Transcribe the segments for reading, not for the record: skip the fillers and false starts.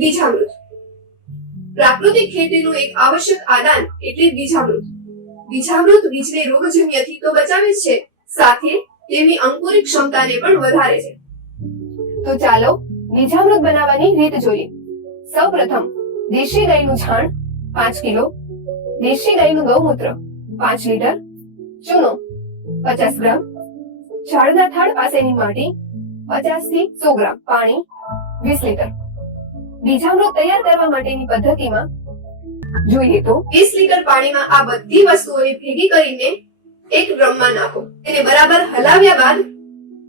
બીજામૃત પ્રાકૃતિક ખેતીનું એક આવશ્યક આદાન એટલે બીજામૃત. બીજામૃત બીજને રોગજન્યથી તો બચાવે છે, સાથે તેમની અંકુરિત ક્ષમતાને પણ વધારે છે. તો ચાલો બીજામૃત બનાવવાની રીત જોઈએ. સૌપ્રથમ દેશી ગાયનું છાણ 5 કિલો, દેશી ગાયનું ગૌમૂત્ર 5 લીટર, ચૂનો 50 ગ્રામ, ઝાડના થાળ પાસેની માટી 50 થી 100 ગ્રામ, પાણી 20 લીટર. બીજામૃત તૈયાર કરવા માટેની પદ્ધતિમાં જોઈએ તો 20 લીટર પાણીમાં આ બધી વસ્તુઓને ભેગી કરીને એક ડ્રમમાં નાખો. તેને બરાબર હલાવ્યા બાદ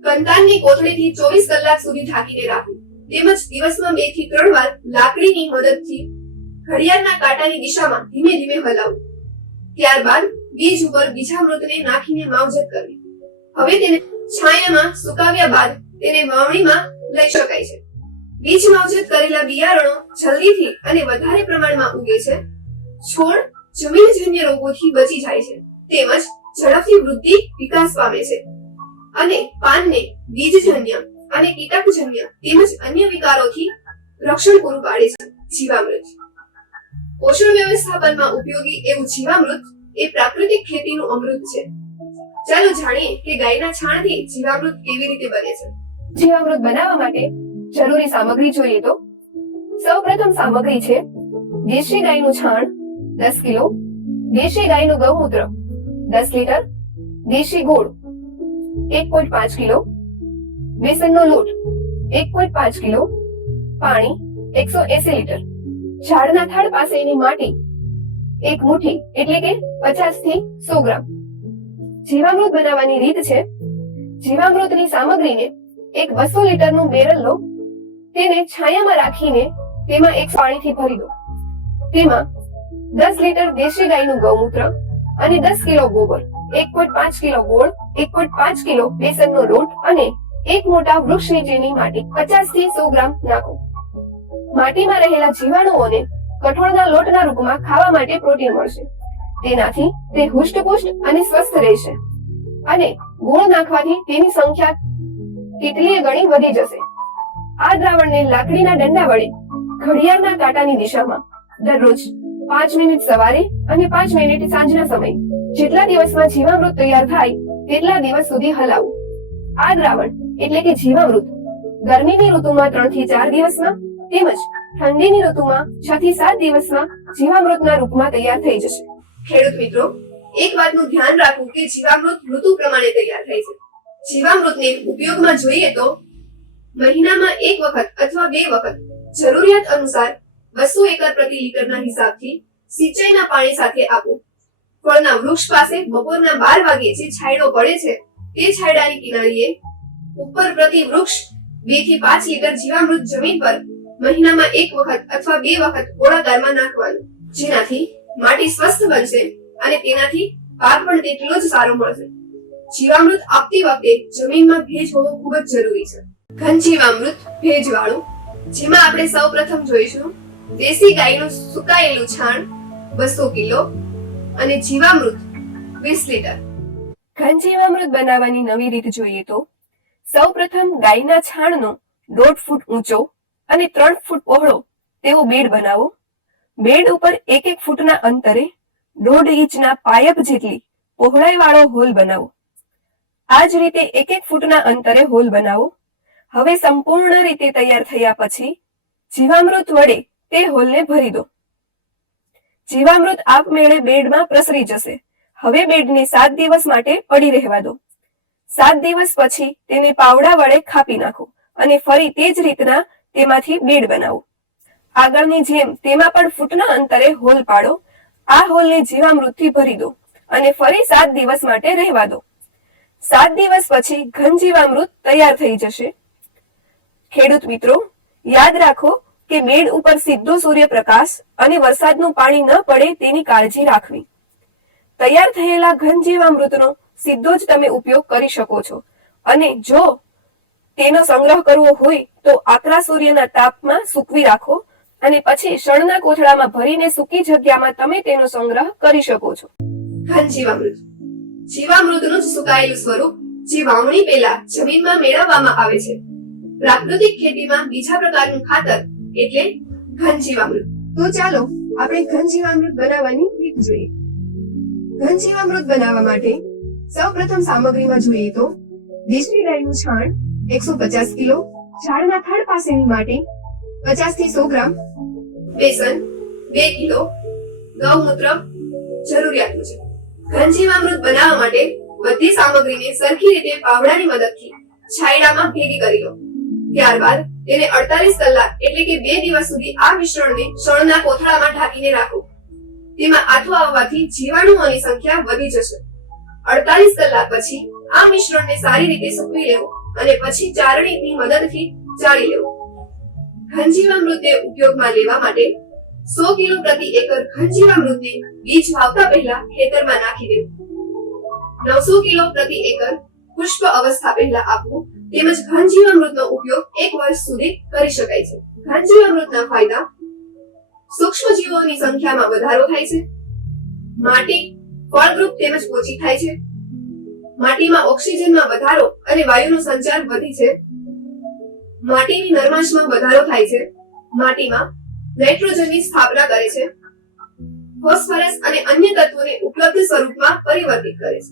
કંતાનની કોથળીથી 24 કલાક સુધી ઢાંકીને રાખો. તેમજ દિવસમાં 2 થી 3 વાર લાકડીની મદદથી ઘડિયાળના કાંટાની દિશામાં ધીમે ધીમે હલાવો. ત્યારબાદ બીજ ઉપર બીજામૃતને નાખીને માવજત કરવી. હવે તેને છાયામાં સુકાવ્યા બાદ તેને વાવણીમાં લઈ શકાય છે. બીજ માવજત કરેલા બિયારણો જલ્દીથી અને વધારે પ્રમાણમાં ઉગે છે. છોડ જમીનજન્ય રોગોથી બચી જાય છે, તેમજ ઝડપથી વૃદ્ધિ વિકાસ પામે છે અને પાનને બીજજન્ય અને કીટકજન્ય તેમજ અન્ય વિકારોથી રક્ષણ પૂરું પાડે છે. જીવામૃત પોષણ વ્યવસ્થાપનમાં ઉપયોગી એવું જીવામૃત એ પ્રાકૃતિક ખેતીનું અમૃત છે. ચાલો જાણીએ કે ગાયના છાણથી જીવામૃત કેવી રીતે બને છે. જીવામૃત બનાવવા માટે જરૂરી સામગ્રી જોઈએ તો સૌપ્રથમ સામગ્રી છે દેશી ગાયનું છાણ 10 કિલો, દેશી ગાયનું ગૌમૂત્ર 10 લીટર, દેશી ગોળ 1.5 કિલો, બેસનનો લોટ 1.5 કિલો, પાણી 180 લીટર, ઝાડના થાળ પાસેની માટી 1 મુઠ્ઠી એટલે કે 50 થી 100 ગ્રામ. જીવામૃત બનાવવાની રીત છે જીવામૃતની સામગ્રીને એક 200 લીટરનું બેરલ લો. તેને છાયામાં રાખીને તેમાં એક પાણીથી ભરી દો. તેમાં 10 લીટર દેશી ગાયનું ગૌમૂત્ર અને 10 કિલો ગોબર, 1.5 કિલો ગોળ, 1.5 કિલો બેસનનો લોટ અને એક મોટા વૃક્ષ નીચેની માટી 50 થી 100 ગ્રામ નાખો. માટીમાં રહેલા જીવાણુઓને કઠોળના લોટના રૂપમાં ખાવા માટે પ્રોટીન મળશે. તેનાથી તે હુષ્ટપુષ્ટ અને સ્વસ્થ રહેશે અને ગોળ નાખવાથી તેની સંખ્યા કેટલીય ગણી વધી જશે. આ દ્રાવણને લાકડીના દંડા વડે ઘડિયાળના કાંટાની દિશામાં દરરોજ 5 મિનિટ સવારે અને 5 મિનિટ સાંજના સમયે જેટલા દિવસમાં જીવામૃત તૈયાર થાય તેટલા દિવસ સુધી હલાવવું. આ દ્રાવણ એટલે કે જીવામૃત ગરમીની ઋતુમાં 3 થી 4 દિવસમાં તેમજ ઠંડીની ઋતુમાં 6 થી 7 દિવસમાં જીવામૃતના રૂપમાં તૈયાર થઈ જશે. ખેડૂત મિત્રો, એક વાતનું ધ્યાન રાખવું કે જીવામૃત ઋતુ પ્રમાણે તૈયાર થાય છે. જીવામૃતને ઉપયોગમાં જોઈએ તો મહિનામાં 1 વખત અથવા 2 વખત જરૂરિયાત અનુસાર 200 એકર પ્રતિ લીટરના હિસાબથી સિંચાઈના પાણી સાથે આપો. ફળના વૃક્ષ પાસે બપોરના 12 વાગ્યે જે છાંયડો પડે છે તે છાંયડાની કિનારીએ ઉપર પ્રતિ વૃક્ષ 2 થી 5 લીટર જીવામૃત જમીન પર મહિનામાં 1 વખત અથવા 2 વખત ગોળાકારમાં નાખવાનું, જેનાથી માટી સ્વસ્થ બનશે અને તેનાથી પાક પણ તેટલો જ સારો મળશે. જીવામૃત આપતી વખતે જમીનમાં ભેજ હોવો ખૂબ જ જરૂરી છે. ઘન જીવામૃત ભેજવાળું, જેમાં આપણે સૌપ્રથમ જોઈશું દેશી ગાયનું સુકાયેલું છાણ 200 કિલો અને જીવામૃત 20 લીટર. ઘન જીવામૃત બનાવવાની નવી રીત જોઈએ તો સૌપ્રથમ ગાયના છાણનો 1.5 ફૂટ ઊંચો અને 3 ફૂટ પહોળો તેવો બેડ બનાવો. બેડ ઉપર 1 ફૂટના અંતરે 1.5 ઇંચના પાઇપ જેટલી પહોળાઈવાળો હોલ બનાવો. આ જ રીતે 1 ફૂટના અંતરે હોલ બનાવો. હવે સંપૂર્ણ રીતે તૈયાર થયા પછી જીવામૃત વડે તે હોલને ભરી દો. જીવામૃત આપમેળે બેડમાં પ્રસરી જશે. હવે બેડને 7 દિવસ માટે પડી રહેવા દો. 7 દિવસ પછી તેને પાવડા વડે ખાપી નાખો અને ફરી તે જ રીતના તેમાંથી બેડ બનાવો. આગળની જેમ તેમાં પણ ફૂટના અંતરે હોલ પાડો. આ હોલને જીવામૃતથી ભરી દો અને ફરી 7 દિવસ માટે રહેવા દો. 7 દિવસ પછી ઘન જીવામૃત તૈયાર થઈ જશે. ખેડૂત મિત્રો, યાદ રાખો કે બેડ ઉપર સીધો સૂર્યપ્રકાશ અને વરસાદનું પાણી ન પડે તેની કાળજી રાખવી. તૈયાર થયેલા ઘન જીવામૃતનો સીધો જ તમે ઉપયોગ કરી શકો છો અને જો તેનો સંગ્રહ કરવો હોય તો આકરા સૂર્યના તાપમાં સૂકવી રાખો અને પછી શણના કોથળામાં ભરીને સૂકી જગ્યામાં તમે તેનો સંગ્રહ કરી શકો છો. ઘન જીવામૃત જીવામૃતનું સુકાયેલું સ્વરૂપ જે વાવણી પહેલા જમીનમાં મેળવવામાં આવે છે. પ્રાકૃતિક ખેતીમાં બીજા પ્રકારનું ખાતર એટલે ઘનજીવામૃત. તો ચાલો આપણે ઘનજીવામૃત બનાવવાની રીત જોઈએ. ઘનજીવામૃત બનાવવા માટે સૌપ્રથમ સામગ્રીમાં જોઈએ તો દેશી ગાયનું છાણ 150 કિલો, ઝાડના થડ પાસેની માટી 50 થી 100 ગ્રામ, બેસન 2 કિલો, ગૌમૂત્ર જરૂરિયાત મુજબ. ઘનજીવામૃત બનાવવા માટે બધી સામગ્રીને સરખી રીતે પાવડાની મદદથી છાયડામાં ભેગી કરી લો. ત્યારબાદ તેને 48 કલાક એટલે કે 2 દિવસ સુધી આ મિશ્રણને શણના કોથળામાં ઢાંકીને રાખો. તેમાં આથો આવવાથી જીવાણુઓની સંખ્યા વધી જશે. 48 કલાક પછી આ મિશ્રણને સારી રીતે સૂકવી લેવું અને પછી ચારણીની મદદથી ચાળી લેવું. ઘનજીવામૃતને ઉપયોગમાં લેવા માટે 100 કિલો પ્રતિ એકર ઘનજીવામૃતને બીજ વાવતા પહેલા ખેતરમાં નાખી દેવું. 900 કિલો પ્રતિ એકર પુષ્પ અવસ્થા પહેલા આપવું તેમજ ઘનજીવામૃતનો ઉપયોગ 1 વર્ષ સુધી કરી શકાય છે. ઘનજીવામૃતના ફાયદા: સૂક્ષ્મજીવોની સંખ્યામાં વધારો થાય છે, માટી ફળદ્રુપ તેમજ પોચી થાય છે, માટીમાં ઓક્સિજનમાં વધારો અને વાયુનો સંચાર વધી છે, માટીની નરમાશમાં વધારો થાય છે, માટીમાં નાઇટ્રોજનની સ્થાપના કરે છે, ફોસ્ફરસ અને અન્ય તત્વોને ઉપલબ્ધ સ્વરૂપમાં પરિવર્તિત કરે છે.